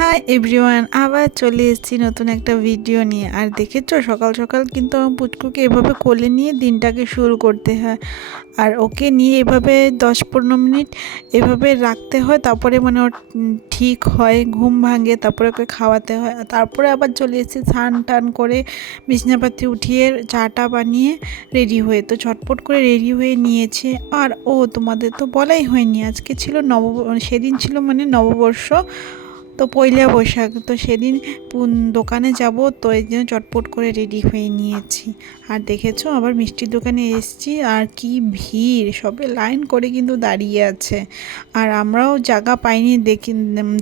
Hi everyone, আবার চলে এসেছি নতুন একটা ভিডিও নিয়ে। আর দেখেছো সকাল সকাল কিন্তু আমার পুচকুকে এভাবে কোলে নিয়ে দিনটাকে শুরু করতে হয়। আর ওকে নিয়ে এভাবে 10-15 মিনিট এভাবে রাখতে হয়, তারপরে মানে ওর ঠিক হয়, ঘুম ভাঙে, তারপরে ওকে খাওয়াতে হয়। তারপরে আবার চলে এসেছি স্নান টান করে বিছনাপাতি উঠিয়ে চাটা বানিয়ে রেডি হয়ে, তো ঝটপট করে রেডি হয়ে নিয়েছে। আর তোমাদের তো বলাই হয়নি, আজকে ছিল সেদিন ছিল মানে নববর্ষ, তো পয়লা বৈশাখ। তো সেদিন দোকানে যাব, তো এই জন্য চটপট করে রেডি হয়ে নিয়েছি। আর দেখেছো আবার মিষ্টির দোকানে এসেছি, আর কি ভিড়, সবে লাইন করে কিন্তু দাঁড়িয়ে আছে। আর আমরাও জায়গা পাইনি,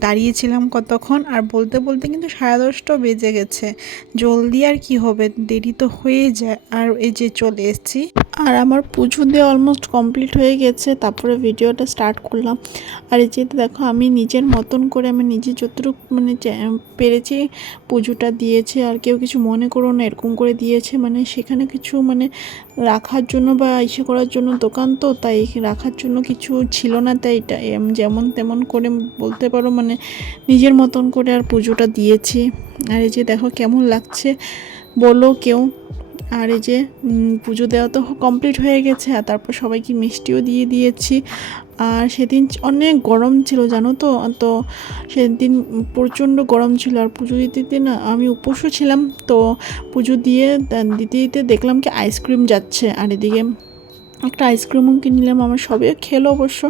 দাঁড়িয়েছিলাম কতক্ষণ। আর বলতে বলতে কিন্তু 10:30টাও বেজে গেছে। জলদি আর কি হবে, দেরি তো হয়ে যায়। আর এই যে চলে এসেছি, আর আমার পুজো দিয়ে অলমোস্ট কমপ্লিট হয়ে গেছে। তারপরে ভিডিওটা স্টার্ট করলাম। আর এই যে দেখো, আমি নিজের মতন করে আমি নিজে যতটুকু মানে পেরেছি পুজোটা দিয়েছে। আর কেউ কিছু মনে করো না, এরকম করে দিয়েছে। মানে সেখানে কিছু মানে রাখার জন্য বা ইসে করার জন্য দোকান, তো তাই রাখার জন্য কিছু ছিল না, তাই এটা যেমন তেমন করে বলতে পারো, মানে নিজের মতন করে আর পুজোটা দিয়েছি। আর এই যে দেখো কেমন লাগছে বলো কেউ। আর এই যে পুজো দেওয়া তো কমপ্লিট হয়ে গেছে। আর তারপর সবাইকে মিষ্টিও দিয়ে দিয়েছি। আর সেদিন অনেক গরম ছিল জানো তো, তো সেদিন প্রচণ্ড গরম ছিল। আর পুজো দিতে দিতে না আমি উপোসও ছিলাম, তো পুজো দিতে দিতে দেখলাম কি আইসক্রিম যাচ্ছে। আর এদিকে একটা আইসক্রিমও কিনলাম, আমার সবে খেলো অবশ্য।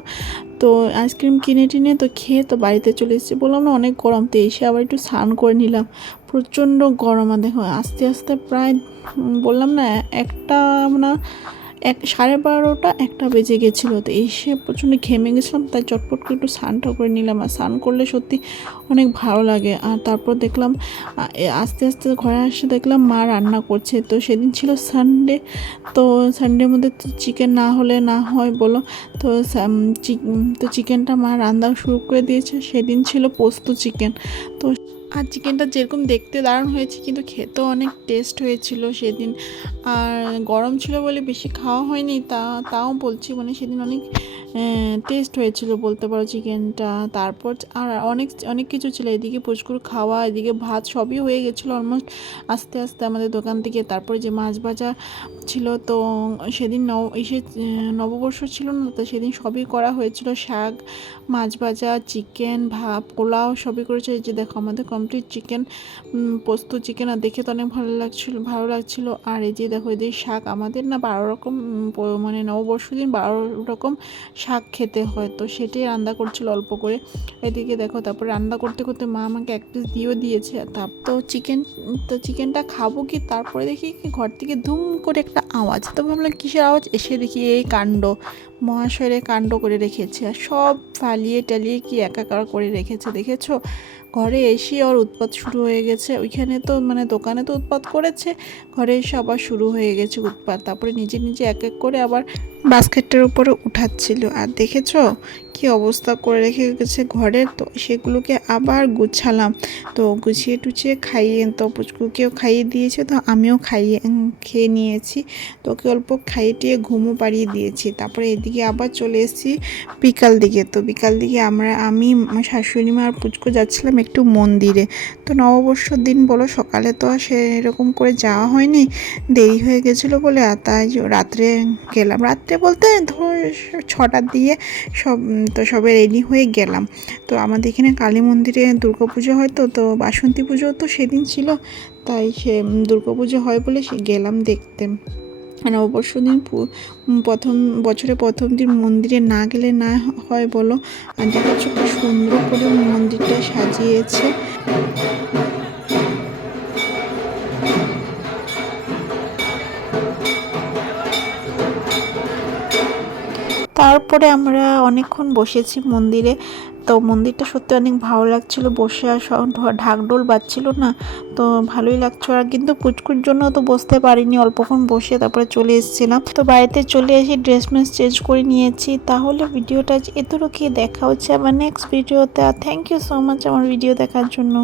তো আইসক্রিম কিনে টিনে তো খেয়ে তো বাড়িতে চলে এসেছি। বললাম না অনেক গরম, তো এসে আবার একটু স্নান করে নিলাম। প্রচণ্ড গরম। আর দেখো আস্তে আস্তে প্রায় বললাম না একটা না 12:30 বেজে গেছিলো। তো এসে প্রচণ্ড ঘেমে গেছিলাম, তাই চটপট করে একটু স্নানটা করে নিলাম। আর স্নান করলে সত্যি অনেক ভালো লাগে। আর তারপর দেখলাম আস্তে আস্তে ঘরে আসে দেখলাম মা রান্না করছে। তো সেদিন ছিল সানডে, তো সানডের মধ্যে তো চিকেন না হলে না হয় বলো। তো চিকেনটা মা রান্না শুরু করে দিয়েছে। সেদিন ছিল পোস্ত চিকেন। তো আর চিকেনটা যেরকম দেখতে দারুণ হয়েছে, কিন্তু খেতেও অনেক টেস্ট হয়েছিল সেদিন। আর গরম ছিল বলে বেশি খাওয়া হয়নি, তাও বলছি মানে সেদিন অনেক টেস্ট হয়েছিল বলতে পারো চিকেনটা। তারপর আর অনেক অনেক কিছু ছিল, এদিকে পুচকুর খাওয়া, এদিকে ভাত, সবই হয়ে গেছিলো অলমোস্ট আস্তে আস্তে আমাদের দোকান থেকে। তারপরে যে মাছ ভাজা ছিল, তো সেদিন নববর্ষ ছিল না, তো সেদিন সবই করা হয়েছিল, শাক, মাছ ভাজা, চিকেন, পোলাও সবই করেছে। এই যে দেখো আমাদের কমপ্লিট চিকেন, পোস্ত চিকেন। আর দেখে তো অনেক ভালো লাগছিলো। আর এই যে দেখো এদের শাক, আমাদের না 12 রকম মানে নববর্ষ দিন 12 রকম শাক খেতে হয়, তো সেটাই রান্না করছিল অল্প করে। এদিকে দেখো তারপরে রান্না করতে করতে মা আমাকে 1 পিস দিয়েও দিয়েছে। তো চিকেনটা খাবো কি, তারপরে দেখি কি ঘর থেকে ধুম করে একটা আওয়াজ। তো ভাবলাম কিসের আওয়াজ, এসে দেখি এই কাণ্ড, মহাশয়ের কাণ্ড করে রেখেছে। আর সব ফালিয়ে টালিয়ে কি একাকার করে রেখেছে দেখেছো। ঘরে এসে ওর উৎপাত শুরু হয়ে গেছে। ওইখানে তো মানে দোকানে তো উৎপাত করেছে, ঘরে এসে আবার শুরু হয়ে গেছে উৎপাত। তারপরে নিজে নিজে এক এক করে আবার বাস্কেটের উপরে উঠাচ্ছিল। আর দেখেছো কি অবস্থা করে রেখে গেছে ঘরে। তো সেগুলোকে আবার গুছালাম, তো গুছিয়ে টুছিয়ে খাইয়ে, তো পুচকুকেও খাইয়ে দিয়েছে, তো আমিও খেয়ে নিয়েছি। তো ওকে অল্প খাইয়ে টিয়ে ঘুমও পাড়িয়ে দিয়েছি। তারপরে এদিকে আবার চলে এসেছি বিকাল দিকে। তো বিকাল দিকে আমি শাশুড়ি মা আর পুচকু যাচ্ছিলাম একটু মন্দিরে। তো নববর্ষর দিন বলো, সকালে তো আর সেরকম করে যাওয়া হয়নি, দেরি হয়ে গেছিলো বলে। আর তাই রাত্রে গেলাম, রাত্রে বলতে ধর 6টার দিয়ে সবে রেডি হয়ে গেলাম। তো আমাদের এখানে কালী মন্দিরে দুর্গাপুজো হয়, তো বাসন্তী পুজো তো সেদিন ছিল, তাই সে দুর্গাপুজো হয় বলে গেলাম দেখতে। নববর্ষ দিন বছরের প্রথম দিন মন্দিরে না গেলে না হয় বলো। আর দেখেছো খুব সুন্দর করে মন্দিরটা সাজিয়েছে। তারপরে আমরা অনেকক্ষণ বসেছি মন্দিরে। তো মন্দিরটা সত্যি অনেক ভালো লাগছিল বসে। আর ঢাকঢোল বাজছিল না, তো ভালোই লাগছিল। আর কিন্তু পুচকুর জন্য তো বসতে পারিনি, অল্পক্ষণ বসে তারপরে চলে এসেছিলাম। তো বাড়িতে চলে এসে ড্রেস চেঞ্জ করে নিয়েছি। তাহলে ভিডিওটা এতটুকু, দেখা হচ্ছে আবার নেক্সট ভিডিওতে। আর থ্যাংক ইউ সো মাচ আমার ভিডিও দেখার জন্য।